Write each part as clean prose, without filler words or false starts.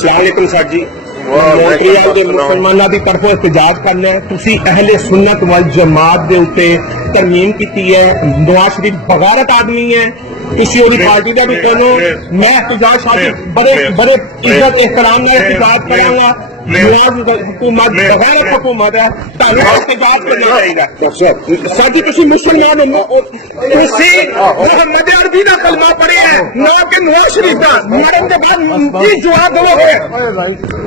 सलाम सर जी ਮੌਂਟਰੀਅਲ ਦੇ ਮੁਸਲਮਾਨਾਂ ਦੀ ਤਰਫੋਂ ਇhtਜਾਜ ਕਰਨਾ ਹੈ। ਤੁਸੀਂ ਅਹਿਲੇ ਸੁन्नत वल जमात ਦੇ ਉੱਤੇ ਤਰਮੀਮ ਕੀਤੀ ਹੈ। नवाज शरीफ बगारत आदमी है, किसी और पार्टी का भी करो। मैं इhtजाज बड़े बड़े इज्जत एहतराम में इhtजाज करांगा। हुकूमत बगारत हुकूमत है, इhtजाज करना चाहिए। सर जी तुम मुसलमान हो, मोहम्मद अरबी का कलमा पढ़े है ना कि नवाज शरीफ का, मरन के बाद की जवाब दोगे?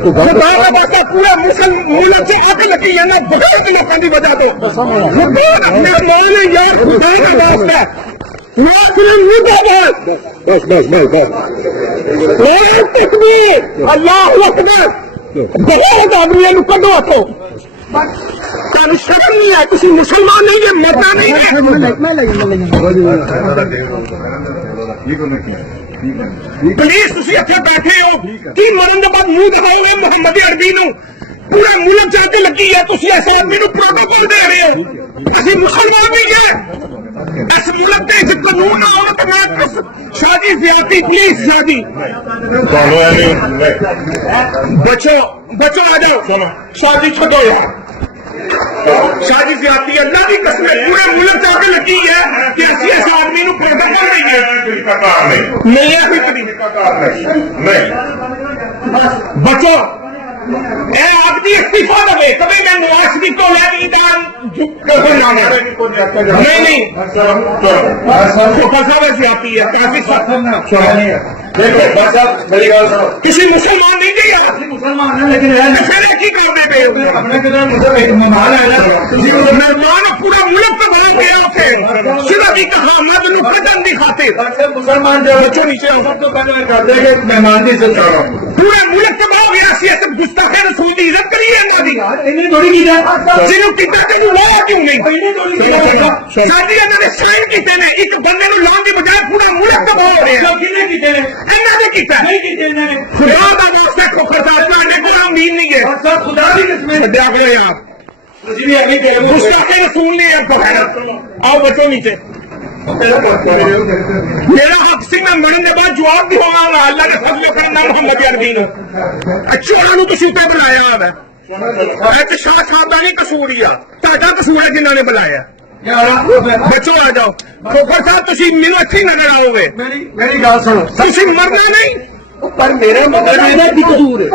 खुदा का वास्ता पूरा मुल्क से आग लगी है ना बगारत लोगों की वजह तो अपने मान यार, खुदा का वास्ता बस बस बस बस तकबीर अल्लाह अकबर बगारत आदमी कदो हथो तुम शर्म नहीं है? किसी मुसलमान नहीं है, मरना नहीं है। प्लीज तुम इतने बैठे हो कि मरन के बाद मुंह दबाओगे मोहम्मद अरबी नूं? पूरा मुल्क जाके लगी है, तुम ऐसे आदमी को प्रोटोकॉल दे रहे हो। असि मुसलमान नहीं है, इस मुल्क के कानून आओ तो मैं शादी ज्यादती प्लीज शादी बचो बचो आ जाओ, शादी छोड़ो यार, शादी ज्यादती अल्लाह की कसम है पूरे मुल्क जाके लगी है कि असि इस आदमी को प्रोटोकॉल नहीं है, नहीं है बचो ए आदमी इस्तीफा दे। कभी मैं नवाज शरीफ को नहीं आती है किसी मुसलमान नहीं चाहिए, मुसलमान पूरा मुल्क तो बना गया सिर्फ एक अहमद कदम की खातिर मुसलमान बच्चों नीचे मेहमान की इज्जत करो। पूरे मुल्क तबाह हो गया, गुस्ताखे रसूल की इज्जत करिए जिन्होंने कितना तेन लाया क्यों नहीं? साडी इन्होंने साइन किए ने, एक बंदे लाने की बजाय पूरा मुल्क तबाह हो रहा है। खुदा का वास्ता कोई उम्मीद नहीं है, खुदा की कसम यार गुस्ताखे रसूल ने आओ बचो नीचे। मेरा हक सिंह मैं मरन के बाद जवाब दिवांगा अल्लाह के फजल करना मोहम्मद अरबी ने चोरों को सूता बनाया है। शाह साहब का नहीं कसूर ही ताजा कसूर है जिन्होंने बुलाया। बच्चों आ जाओ, खोखर साहब तुम मैनू अच्छी नजर आओगे, मेरी गल सुनो, तुम मरना नहीं पर मेरा मतलब की कसूर है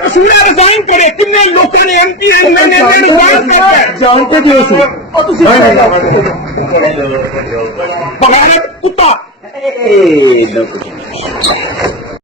कसूर है रिजाइन करे। कितने लोगों ने एमपी जानते कुत्ता